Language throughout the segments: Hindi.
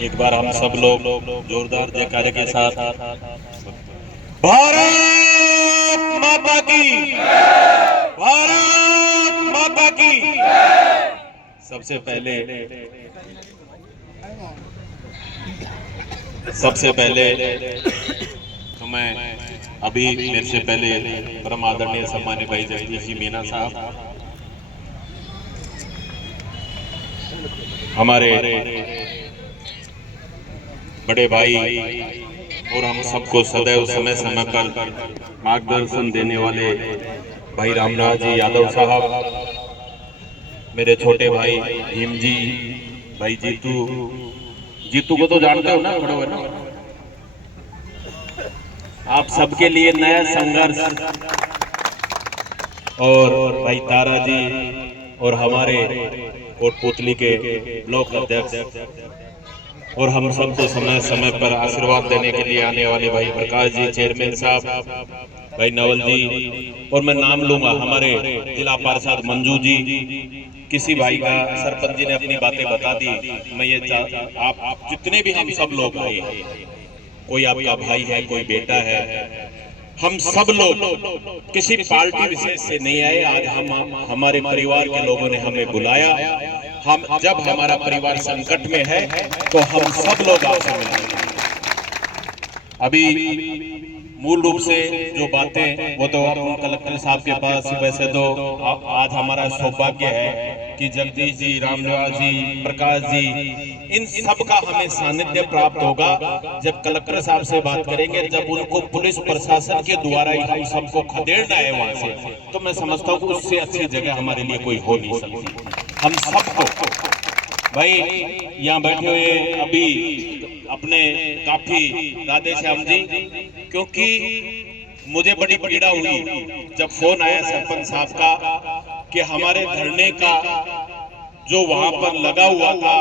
एक बार हम सब लोग जोरदार जयकारे के साथ भारत माता की, भारत माता की। सबसे पहले तो मैं अभी मेरे से पहले परम आदरणीय सम्मान्य भाई जगदीश जी मीना साहब, हमारे बड़े भाई और हम सबको सदैव समय समय पर मार्गदर्शन देने वाले भाई रामराज जी यादव साहब, मेरे छोटे भाई भीम जी, भाई जीतू को तो जानते हो ना, खड़े हुए ना आप, सबके लिए नया संघर्ष, और भाई तारा जी और हमारे कोटपुतली के ब्लॉक अध्यक्ष, और हम सबको समय समय पर आशीर्वाद देने के लिए आने वाले भाई प्रकाश जी चेयरमैन साहब, भाई नवल जी, और मैं नाम लूंगा हमारे जिला पार्षद मंजू जी। किसी भाई का सरपंच जी ने अपनी बातें बता दी, मैं ये आप जितने भी हम सब लोग आए, कोई आपका भाई है, कोई बेटा है, हम सब लोग किसी पार्टी विशेष से नहीं आए। आज हम हमारे परिवार के लोगों ने हमें बुलाया। हम जब हमारा परिवार संकट में है तो हम सब लोग आपसे मिलेंगे। अभी मूल रूप से जो बातें वो तो कलेक्टर साहब के पास, वैसे तो आज हमारा सौभाग्य है कि जगदीश जी, रामनिवास जी, प्रकाश जी, इन सब का हमें सानिध्य प्राप्त होगा जब कलेक्टर साहब से बात करेंगे, जब उनको पुलिस प्रशासन के द्वारा ही हम सबको खदेड़ना है वहां से, तो मैं समझता हूँ कि उससे अच्छी जगह हमारे लिए कोई हो नहीं सकती। हम सबको भाई यहाँ बैठे हुए अभी अपने काफी राधे श्याम जी, क्योंकि मुझे बड़ी पीड़ा हुई जब फोन आया सरपंच साहब का कि हमारे धरने का जो वहां पर लगा हुआ था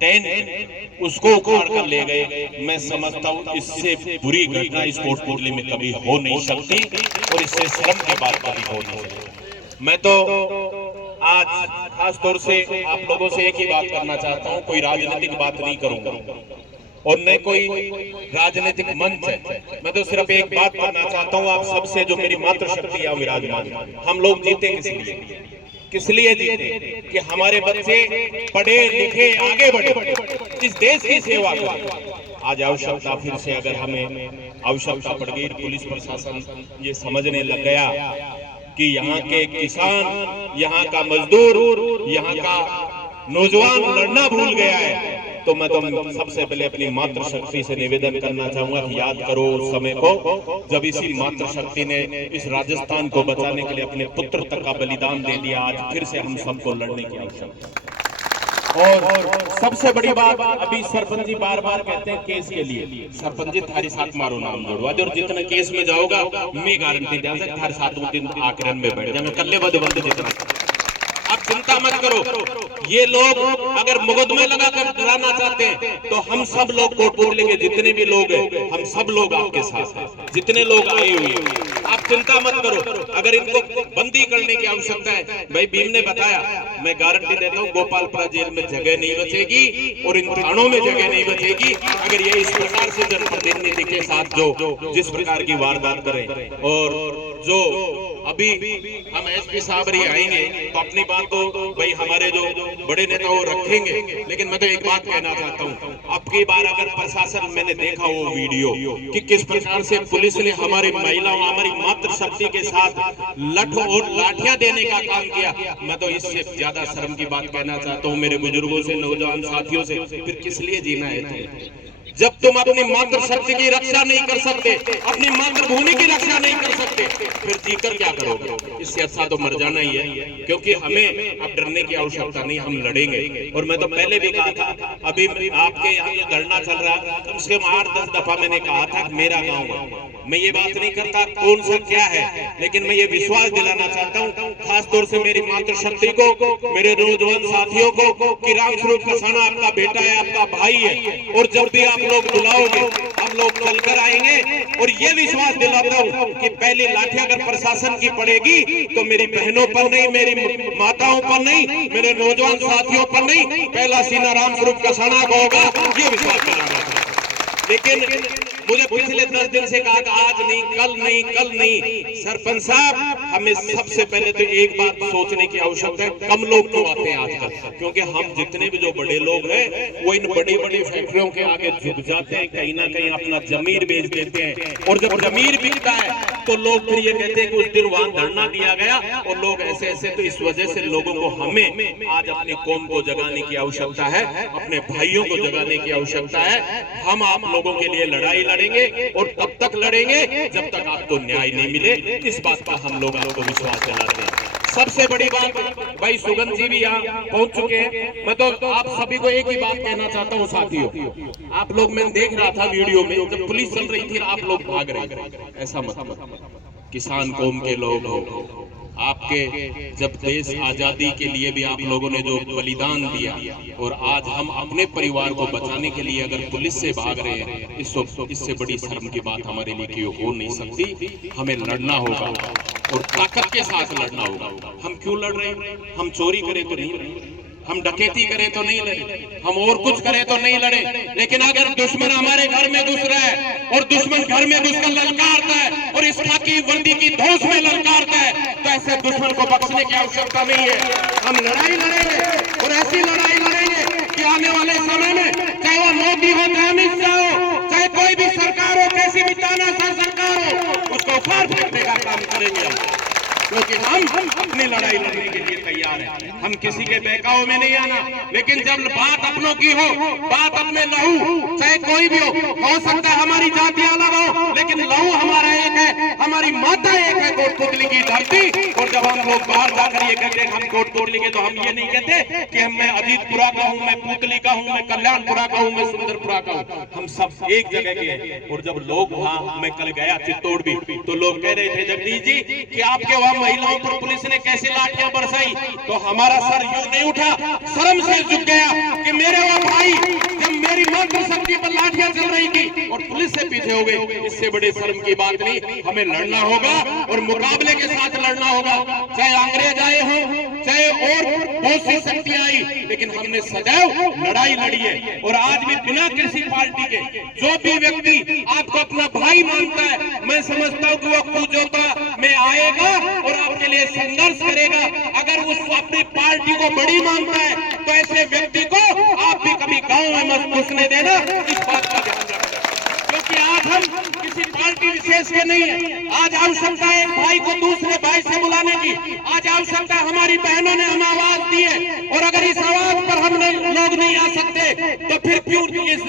टेंट, उसको उखाड़ कर ले गए। मैं समझता हूँ इससे बुरी घटना इस कोटपुतली में कभी हो नहीं सकती, और इससे शर्म की बात कभी हो नहीं सकती। मैं तो आज खास तौर से आप लोगों से एक ही बात करना चाहता हूं, कोई राजनीतिक बात नहीं करूंगा और न कोई राजनीतिक मंच है। मैं तो सिर्फ एक बात करना चाहता हूं आप सबसे, जो मेरी मातृशक्ति है विराजमान। हम लोग जीते किस लिए जीते कि हमारे बच्चे पढ़े लिखे आगे बढ़े, इस देश की सेवा करें। आज आवश्यकता फिर से अगर हमें आवश्यकता पड़ गई, पुलिस प्रशासन ये समझने लग गया कि यहाँ के किसान, यहाँ का मजदूर, यहाँ का नौजवान लड़ना भूल गया है, तो मैं तो सबसे पहले अपनी मातृशक्ति से निवेदन करना चाहूंगा कि याद करो उस समय को जब इसी मातृशक्ति ने इस राजस्थान को बचाने के लिए अपने पुत्र तक का बलिदान दे दिया। आज फिर से हम सबको लड़ने की आवश्यकता। और सबसे बड़ी बात, अभी सरपंच जी बार बार कहते हैं केस के लिए, सरपंच जी थारी साथ मारो नाम जोड़वा दे, और जितने केस में जाओगा मैं गारंटी दे सकता थारे साथ दिन आकरण में बैठ जाएंगे कल्ले बंद जितना। आप चिंता मत करो, ये लोग अगर मुकदमे लगाकर डराना चाहते हैं तो हम सब लोग कोटपुतली के जितने भी लोग हैं, हम सब लोग आपके साथ हैं, जितने लोग आए हुए हैं, आप चिंता मत करो। अगर इनको बंदी करने की आवश्यकता है, भाई भीम ने बताया, मैं गारंटी देता हूँ गोपालपुरा जेल में जगह नहीं बचेगी और इन थानों में जगह नहीं बचेगी अगर ये इस प्रकार से जनप्रतिनिधि के साथ जो जिस प्रकार की वारदात करें। और जो अभी हम एसपी साहब ही आएंगे तो अपनी बात तो भाई हमारे जो बड़े नेता वो रखेंगे, लेकिन मैं तो एक बात कहना चाहता हूँ, अब की बार अगर प्रशासन, मैंने देखा वो वीडियो कि किस प्रकार से पुलिस ने हमारी महिलाओं, हमारी मातृशक्ति के साथ लठ और लाठियां देने का काम किया, मैं तो इससे ज्यादा शर्म की बात कहना चाहता हूँ मेरे बुजुर्गों से, नौजवान साथियों से, फिर किस लिए जीना है तुम्हें? जब तुम अपनी मातृशक्ति की रक्षा नहीं कर सकते, अपनी मातृभूमि की रक्षा नहीं कर सकते, फिर जीकर क्या करोगे? इससे अच्छा तो मर जाना ही है, क्योंकि हमें अब डरने की आवश्यकता नहीं, हम लड़ेंगे। और मैं तो पहले भी कहा था, अभी आपके यहाँ ये धरना चल रहा है, कम से कम 8-10 दफा मैंने कहा था मेरा गाँव है, मैं ये बात नहीं करता कौन सा क्या है, लेकिन मैं ये विश्वास दिलाना चाहता हूँ खास तौर से मेरी मातृशक्ति को, मेरे नौजवान साथियों को कि रामस्वरूप कसाना आपका बेटा है, आपका भाई है, और जब भी आप लोग बुलाओगे हम लोग चलकर आएंगे और ये विश्वास दिलाता हूं कि पहली लाठी अगर प्रशासन की पड़ेगी तो मेरी बहनों पर नहीं, मेरी माताओं पर नहीं, मेरे नौजवान साथियों पर नहीं, पहला सीना राम स्वरूप कसाना का होगा, ये विश्वास दिलाना। लेकिन मुझे पिछले 10 दिन से कहा कि आज नहीं, कल नहीं, कल नहीं। सरपंच साहब, हमें सबसे पहले तो एक बात सोचने की आवश्यकता है, कम लोग क्यों आते हैं आजकल? क्योंकि हम जितने भी जो बड़े लोग हैं वो इन बड़ी बड़ी फैक्ट्रियों के आगे झुक जाते हैं, कहीं ना कहीं अपना जमीर बेच देते हैं। और जब जमीर बिकता है तो लोग फिर ये कहते हैं कि उस दिन वहां धरना दिया गया और लोग ऐसे ऐसे। तो इस वजह से लोगों को, हमें आज अपनी कौम को जगाने की आवश्यकता है, अपने भाइयों को जगाने की आवश्यकता है। हम आप लोगों के लिए लड़ाई लड़ेंगे और तब तक लड़ेंगे जब तक आपको न्याय नहीं मिले। इस बात का हम लोग आपको विश्वास दिलाते हैं। सबसे बड़ी बात, भाई सुगंध जी भी यहाँ पहुंच चुके हैं। मैं तो आप सभी को एक ही बात कहना चाहता हूँ साथियों, आप लोग, मैं देख रहा था वीडियो में जब पुलिस चल रही थी आप लोग भाग रहे थे, ऐसा मत। किसान कौम के लोग हो, आपके जब देश आजादी के लिए भी आप लोगों ने जो बलिदान दिया, और आज हम अपने परिवार को बचाने के लिए अगर पुलिस से भाग रहे हैं, इससे बड़ी शर्म की बात हमारे लिए क्यों हो नहीं सकती। हमें लड़ना होगा और ताकत के साथ लड़ना होगा। हम क्यों लड़ रहे हैं? हम चोरी करें तो नहीं लड़े, हम डकैती करें तो नहीं लड़े, हम और कुछ करें तो नहीं लड़े। लेकिन अगर दुश्मन हमारे घर में घुस रहा है और दुश्मन घर में घुसकर ललकारता है और इस खाकी वर्दी की धौंस में ललकारता है, तो ऐसे दुश्मन को बख्शने की आवश्यकता नहीं है। हम लड़ाई लड़ेंगे और ऐसी लड़ाई लड़ेंगे कि आने वाले समय में, चाहे वो मोदी हो, चाहे अमित शाह हो, चाहे कोई भी सरकार हो, कैसी भी तानाशाह सरकार हो, उसको उखाड़ फेंकने का काम करेंगे। क्योंकि हम अपनी लड़ाई लड़ने के लिए तैयार हैं। हम किसी के बहकावे में नहीं आना। लेकिन जब बात अपनों की हो, बात अपने लहू, चाहे कोई भी हो सकता है हमारी जाति अलग हो, लेकिन लहू हमारा एक है, हमारी माता एक है, कोटपुतली की धरती। और जब हम लोग बाहर जाकर ये कहते हैं हम कोटपुतली के, तो हम ये नहीं कहते कि मैं अजीतपुरा का हूँ, मैं पुतली का हूँ, मैं कल्याणपुरा का हूँ, मैं सुंदरपुरा का हूँ। हम सब एक जगह के हैं। और जब लोग वहाँ, मैं कल गया चित्तौड़ भी, तो लोग कह रहे थे जगदीश जी कि आपके वहाँ महिलाओं पर पुलिस ने कैसे लाठियां बरसाई, तो हमारा सर यूं नहीं उठा, शर्म से झुक गया कि मेरे वो भाई, जब मेरी मातृशक्ति पर लाठियां चल रही थी और पुलिस से पीछे हो गए, इससे बड़े शर्म की बात नहीं। हमें लड़ना होगा और मुकाबले के साथ लड़ना होगा, चाहे अंग्रेज आए हो, चाहे और बहुत सी शक्तियां आई, लेकिन हमने सदैव लड़ाई लड़ी है। और आज भी बिना किसी पार्टी के जो भी व्यक्ति आपको अपना भाई मानता है, मैं समझता हूँ कि वो कूचोता में आएगा और आपके लिए संघर्ष करेगा। अगर उस अपनी पार्टी को बड़ी मानता है तो ऐसे व्यक्ति को आप भी कभी गांव में मत घुसने देना, इस बात का ध्यान रखना। क्योंकि आज हम किसी पार्टी विशेष के नहीं है। आज आवश्यकता है एक भाई को दूसरे भाई से बुलाने की, आज आवश्यकता है, हमारी बहनों ने हमें आवाज दी है, और अगर इस आवाज पर हम लोग नहीं आ सकते तो फिर क्यों इस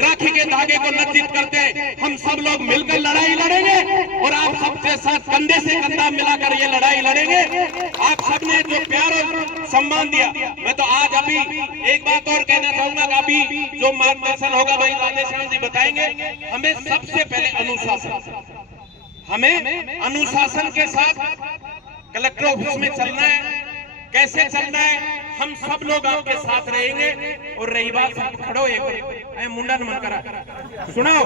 राखी के धागे को लज्जित करते हैं। हम सब लोग मिलकर लड़ाई लड़ेंगे और आप सबके साथ कंधे से कंधा मिलाकर ये लड़ाई लड़ेंगे। आप सबने जो प्यार और सम्मान दिया, मैं तो आज अभी एक बात और कहना चाहूंगा कि अभी जो मार्गदर्शन होगा भाई राधेश्याम जी बताएंगे। हमें सबसे पहले अनुशासन के साथ कलेक्टर ऑफिस में चलना है। कैसे चलना है? हम सब लोग आपके साथ रहेंगे। और रही बात, खड़ो एक मुंडन मन करा सुनाओ,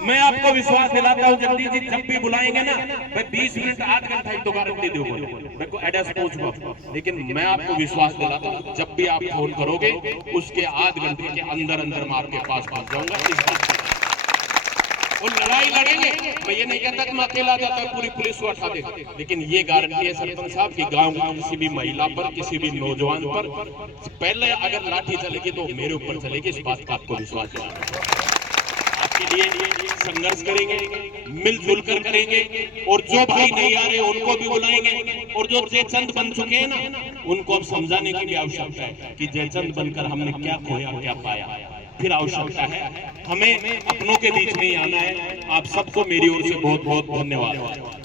मैं आपको विश्वास दिलाता हूँ जल्दी जी जब भी बुलाएंगे ना, भाई 20 मिनट आध घंटा तो गारंटी दो, मेरे को एड्रेस पूछूंगा, लेकिन मैं आपको विश्वास दिलाता हूँ जब भी आप फोन करोगे उसके आध घंटे के अंदर अंदर मैं आपके पास पहुंच जाऊंगा। और लड़ाई लड़ेंगे। मैं ये नहीं कहता कि मैं अकेला जाता हूँ पूरी पुलिस को हटा दे, लेकिन ये गारंटी है सरपंच साहब की गांव की किसी भी महिला पर, किसी भी नौजवान पर पहले अगर लाठी चलेगी तो मेरे ऊपर चलेगी। इस बात का आपको विश्वास है। आपके लिए संघर्ष करेंगे, मिलजुल कर करेंगे। और जो भाई नहीं आ रहे उनको भी बुलाएंगे, और जो जयचंद बन चुके हैं ना उनको अब समझाने की भी आवश्यकता है कि जयचंद बनकर हमने क्या खोया, क्या पाया। फिर आवश्यकता है हमें अपनों के बीच में ही आना है। आप सबको मेरी ओर से बहुत बहुत धन्यवाद।